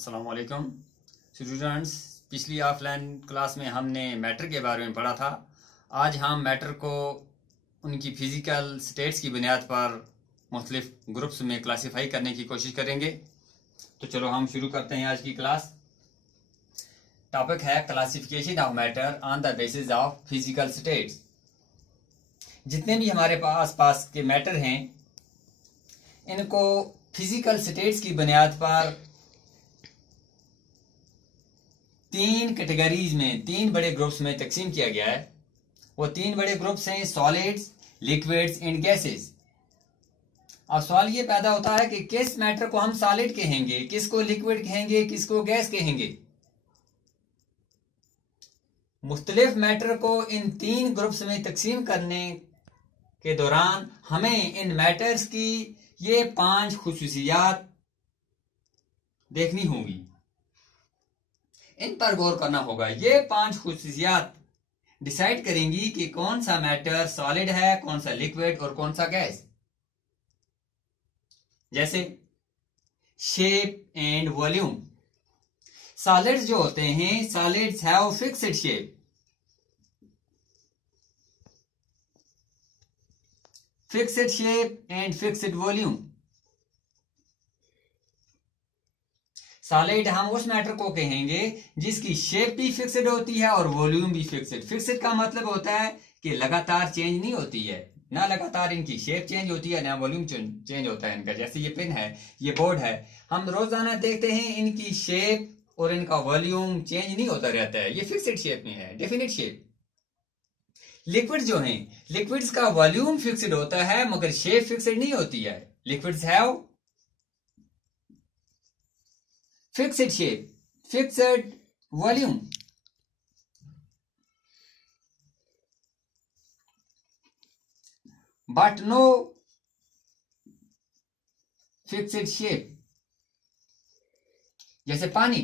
अस्सलाम वालेकुम स्टूडेंट्स। पिछली ऑफलाइन क्लास में हमने मैटर के बारे में पढ़ा था। आज हम मैटर को उनकी फिज़िकल स्टेट्स की बुनियाद पर मुख्तलिफ ग्रुप्स में क्लासीफाई करने की कोशिश करेंगे। तो चलो हम शुरू करते हैं आज की क्लास। टॉपिक है classification of matter on the basis of physical states. जितने भी हमारे पास के मैटर हैं इनको फिजिकल स्टेट्स की बुनियाद पर तीन कैटेगरीज में, तीन बड़े ग्रुप्स में तकसीम किया गया है। वो तीन बड़े ग्रुप्स हैं सॉलिड्स, लिक्विड्स एंड गैसेस। अब सवाल ये पैदा होता है कि किस मैटर को हम सॉलिड कहेंगे, किसको लिक्विड कहेंगे, किसको गैस कहेंगे। मुख्तलिफ मैटर को इन तीन ग्रुप्स में तकसीम करने के दौरान हमें इन मैटर्स की ये 5 खुसूसियात देखनी होंगी, इन पर गौर करना होगा। ये 5 खुसूसियात डिसाइड करेंगी कि कौन सा मैटर सॉलिड है, कौन सा लिक्विड और कौन सा गैस। जैसे शेप एंड वॉल्यूम। सॉलिड्स जो होते हैं, solids have fixed shape, fixed shape and fixed volume. Solid हम उस मैटर को कहेंगे जिसकी शेप भी फिक्स्ड होती है और वॉल्यूम भी फिक्स्ड। फिक्स्ड का मतलब होता है कि लगातार चेंज नहीं होती है, ना लगातार इनकी शेप चेंज होती है ना वॉल्यूम चेंज होता है इनका। जैसे ये पेन है, ये बोर्ड है, हम रोजाना देखते हैं इनकी शेप और इनका वॉल्यूम चेंज नहीं होता रहता है, ये फिक्स्ड शेप में है, डेफिनेट शेप। लिक्विड जो हैं, लिक्विड्स का वॉल्यूम फिक्स्ड होता है मगर शेप फिक्स्ड नहीं होती है। Liquids have fixed shape, fixed volume. But no fixed shape. जैसे पानी,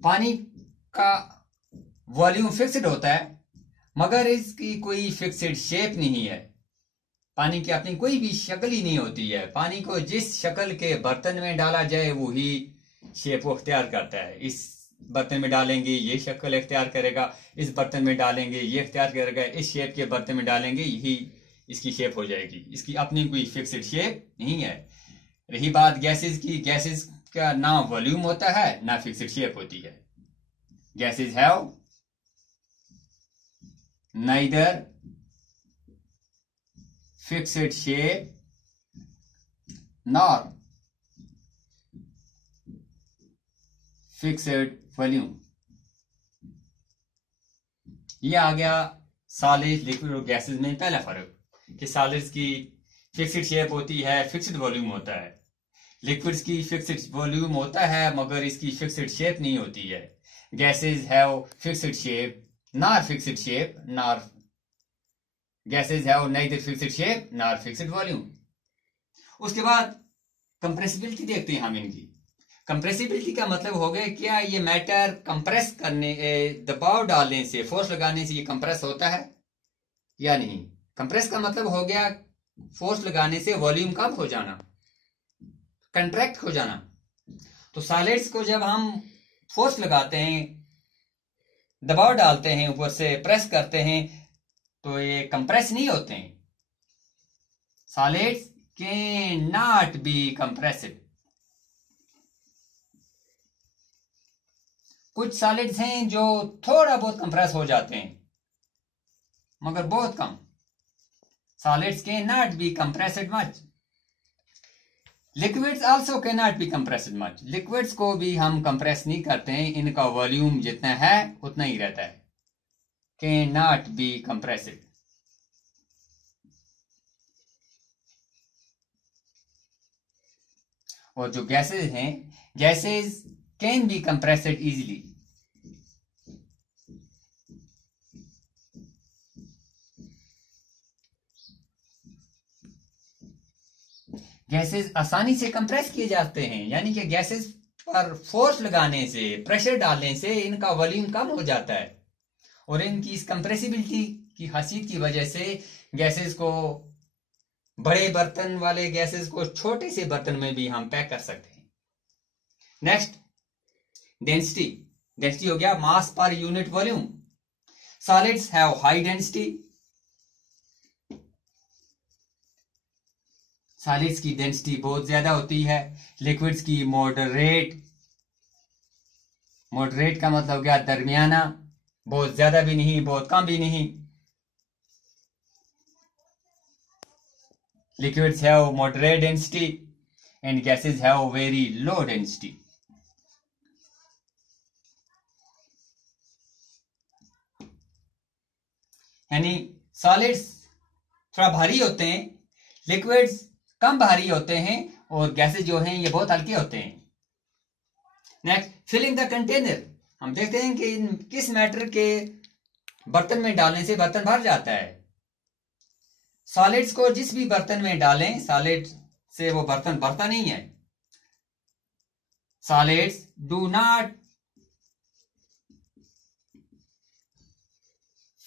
पानी का वॉल्यूम फिक्स्ड होता है मगर इसकी कोई फिक्स्ड शेप नहीं है। पानी की अपनी कोई भी शक्ल ही नहीं होती है। पानी को जिस शक्ल के बर्तन में डाला जाए वो ही शेप वो अख्तियार करता है। इस बर्तन में डालेंगे ये शक्ल इख्तियार करेगा, इस बर्तन में डालेंगे ये इख्तियार करेगा, इस शेप के बर्तन में डालेंगे यही इसकी शेप हो जाएगी। इसकी अपनी कोई फिक्स्ड शेप नहीं है। रही बात गैसेस की, गैसेस का ना वॉल्यूम होता है ना फिक्स्ड शेप होती है। Gases have neither fixed shape nor fixed volume। ये आ गया सॉलिड, लिक्विड और गैसेस में पहला फर्क कि सॉलिड्स की फिक्स्ड शेप होती है, फिक्स्ड वॉल्यूम होता है। लिक्विड्स की फिक्स्ड वॉल्यूम होता है मगर इसकी फिक्स्ड शेप नहीं होती है। Gases have fixed shape nor fixed shape nor gases have neither fixed shape nor fixed volume। उसके बाद कंप्रेसिबिलिटी देखते हैं हम इनकी। कंप्रेसिबिलिटी का मतलब हो गया क्या ये मैटर कंप्रेस करने, दबाव डालने से, फोर्स लगाने से ये कंप्रेस होता है या नहीं। कंप्रेस का मतलब हो गया फोर्स लगाने से वॉल्यूम कम हो जाना, कंट्रैक्ट हो जाना। तो सॉलिड्स को जब हम फोर्स लगाते हैं, दबाव डालते हैं, ऊपर से प्रेस करते हैं तो ये कंप्रेस नहीं होते हैं। Solids can not be compressed. कुछ सॉलिड्स हैं जो थोड़ा बहुत कंप्रेस हो जाते हैं मगर बहुत कम। Solids can not be compressed much. Liquids also can not be compressed much. Liquids को भी हम कंप्रेस नहीं करते हैं, इनका वॉल्यूम जितना है उतना ही रहता है। Can not be compressed. और जो गैसेस हैं, gases can be compressed easily. Gases आसानी से कंप्रेस किए जाते हैं, यानी कि गैसेस पर फोर्स लगाने से, प्रेशर डालने से इनका वॉल्यूम कम हो जाता है। और इनकी इस कंप्रेसिबिलिटी की खासियत की वजह से गैसेस को बड़े बर्तन वाले गैसेस को छोटे से बर्तन में भी हम पैक कर सकते हैं। Next, density. डेंसिटी हो गया मास पर unit volume. Solids have high density. Solids की डेंसिटी बहुत ज्यादा होती है। लिक्विड्स की मॉडरेट। मॉडरेट का मतलब क्या, दरमियाना, बहुत ज्यादा भी नहीं बहुत कम भी नहीं। Liquids have moderate density and gases have very low density. यानी सॉलिड्स थोड़ा भारी होते हैं, लिक्विड्स कम भारी होते हैं, और गैसेस जो हैं ये बहुत हल्के होते हैं। Next, filling the container. हम देखते हैं कि किस मैटर के बर्तन में डालने से बर्तन भर जाता है। सॉलिड्स को जिस भी बर्तन में डालें, सॉलिड से वो बर्तन भरता नहीं है। Solids do not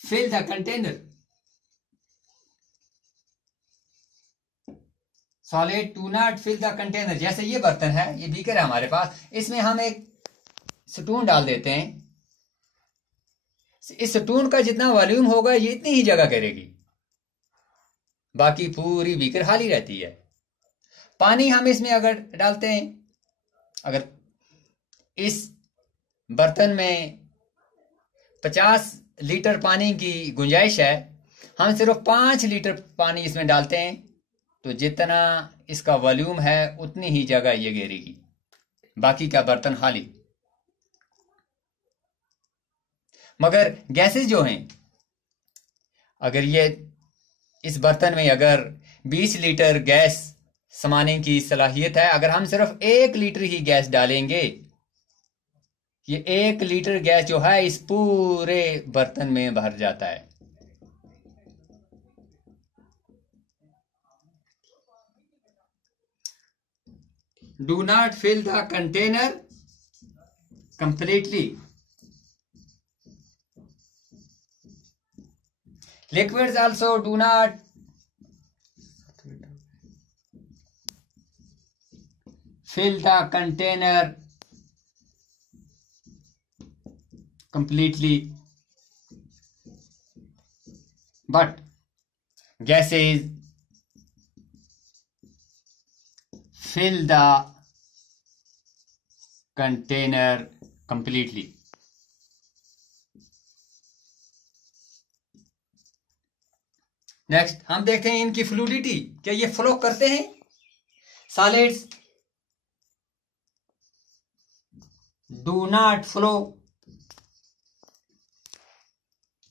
fill the container. Solid do not fill the container. जैसे ये बर्तन है, ये बीकर है हमारे पास, इसमें हम एक स्टून डाल देते हैं। इस स्टून का जितना वॉल्यूम होगा ये इतनी ही जगह करेगी, बाकी पूरी बीकर खाली रहती है। पानी हम इसमें अगर डालते हैं, अगर इस बर्तन में 50 लीटर पानी की गुंजाइश है, हम सिर्फ 5 लीटर पानी इसमें डालते हैं, तो जितना इसका वॉल्यूम है उतनी ही जगह ये घेरेगी, बाकी का बर्तन खाली। मगर गैसेस जो हैं, अगर ये इस बर्तन में अगर 20 लीटर गैस समाने की सलाहियत है, अगर हम सिर्फ 1 लीटर ही गैस डालेंगे, ये 1 लीटर गैस जो है इस पूरे बर्तन में भर जाता है। Do not fill the container completely. Liquids also do not fill the container completely, but gases fill the container completely. Next, हम देखते हैं इनकी फ्लूइडिटी, क्या ये फ्लो करते हैं। Solids do not flow.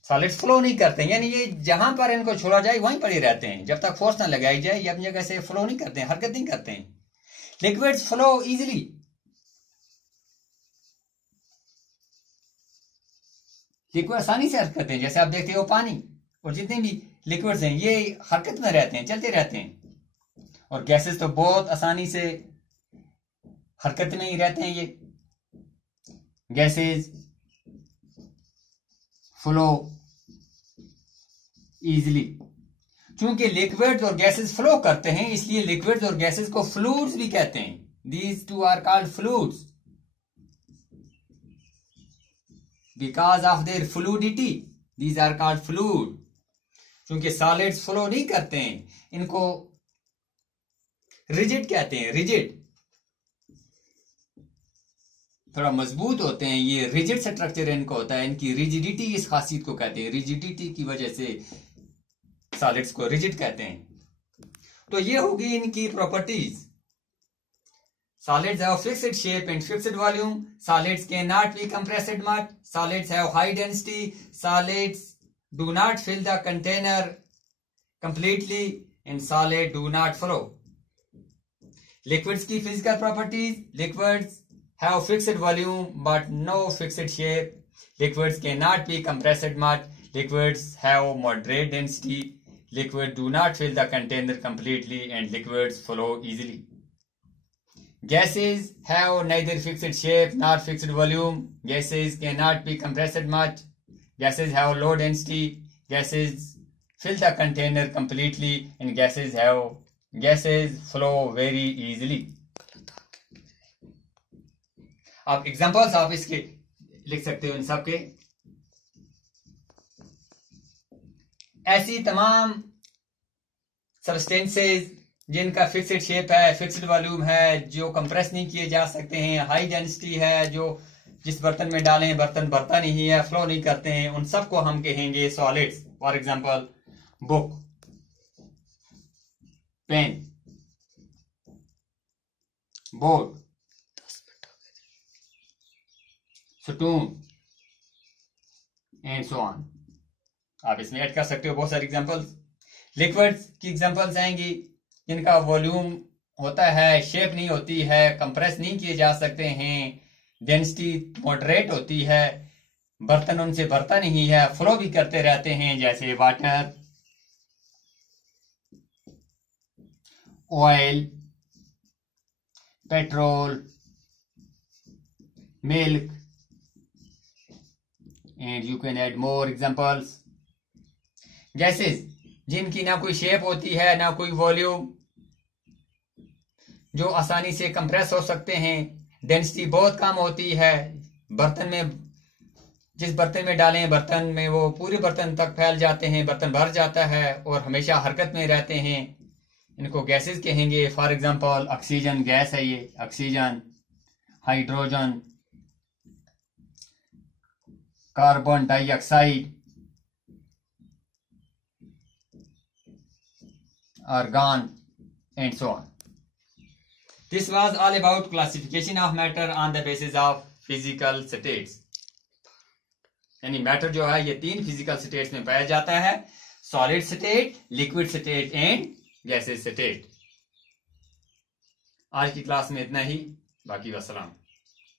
Solids flow नहीं करते हैं, यानी ये जहां पर इनको छोड़ा जाए वहीं पड़े रहते हैं, जब तक फोर्स ना लगाई जाए ये अपनी जगह से फ्लो नहीं करते हैं, हरकत नहीं करते हैं। Liquids flow easily. लिक्विड आसानी से हरकत करते हैं, जैसे आप देखते हो पानी और जितने भी लिक्विड्स हैं ये हरकत में रहते हैं, चलते रहते हैं। और गैसेस तो बहुत आसानी से हरकत में ही रहते हैं। ये गैसेस फ्लो इजीली। चूंकि लिक्विड्स और गैसेस फ्लो करते हैं, इसलिए लिक्विड्स और गैसेस को फ्लूइड्स भी कहते हैं। These two are called fluids because of their fluidity. These are called fluid. क्योंकि सॉलिड्स फ्लो नहीं करते हैं, इनको रिजिड कहते हैं। रिजिड, थोड़ा मजबूत होते हैं, ये रिजिड स्ट्रक्चर इनको होता है। इनकी रिजिडिटी इस खासियत को कहते हैं, रिजिडिटी की वजह से सॉलिड्स को रिजिड कहते हैं। तो ये होगी इनकी properties. Solids have fixed shape and fixed volume. Solids cannot be compressed much. Solids have high density. Solids do not fill the container completely, and solids do not flow. Liquids की physical properties. Liquids have fixed volume but no fixed shape. Liquids cannot be compressed much. Liquids have moderate density. Liquids do not fill the container completely, and liquids flow easily. Gases have neither fixed shape nor fixed volume. Gases cannot be compressed much. Gases have low density. Gases fill the container completely and gases flow very easily. आप examples आप इसके लिख सकते हो इन सब के। ऐसी तमाम सब्सटेंसेस जिनका फिक्स्ड शेप है, फिक्स्ड वॉल्यूम है, जो कंप्रेस नहीं किए जा सकते हैं, हाई डेंसिटी है, जो जिस बर्तन में डालें बर्तन भरता नहीं है, फ्लो नहीं करते हैं, उन सबको हम कहेंगे solids. For example book, pen, board, stone and so on. आप इसमें ऐड कर सकते हो बहुत सारे एग्जांपल्स। लिक्विड्स की एग्जांपल्स आएंगी जिनका वॉल्यूम होता है, शेप नहीं होती है, कंप्रेस नहीं किए जा सकते हैं, डेंसिटी मॉडरेट होती है, बर्तन उनसे भरता नहीं है, फ्लो भी करते रहते हैं, जैसे water, oil, petrol, milk and you can add more examples. Gases जिनकी ना कोई शेप होती है ना कोई वॉल्यूम, जो आसानी से कंप्रेस हो सकते हैं, डेंसिटी बहुत कम होती है, बर्तन में जिस बर्तन में डालें बर्तन में वो पूरे बर्तन तक फैल जाते हैं, बर्तन भर जाता है और हमेशा हरकत में रहते हैं, इनको गैसेस कहेंगे। फॉर एग्जांपल ऑक्सीजन गैस है, ये oxygen, hydrogen, carbon dioxide, argon and so on. This was all about classification of matter on the basis of physical states. यानी मैटर जो है ये 3 फिजिकल स्टेट्स में पाया जाता है, solid state, liquid state and gases state. आज की क्लास में इतना ही, बाकी वसलाम।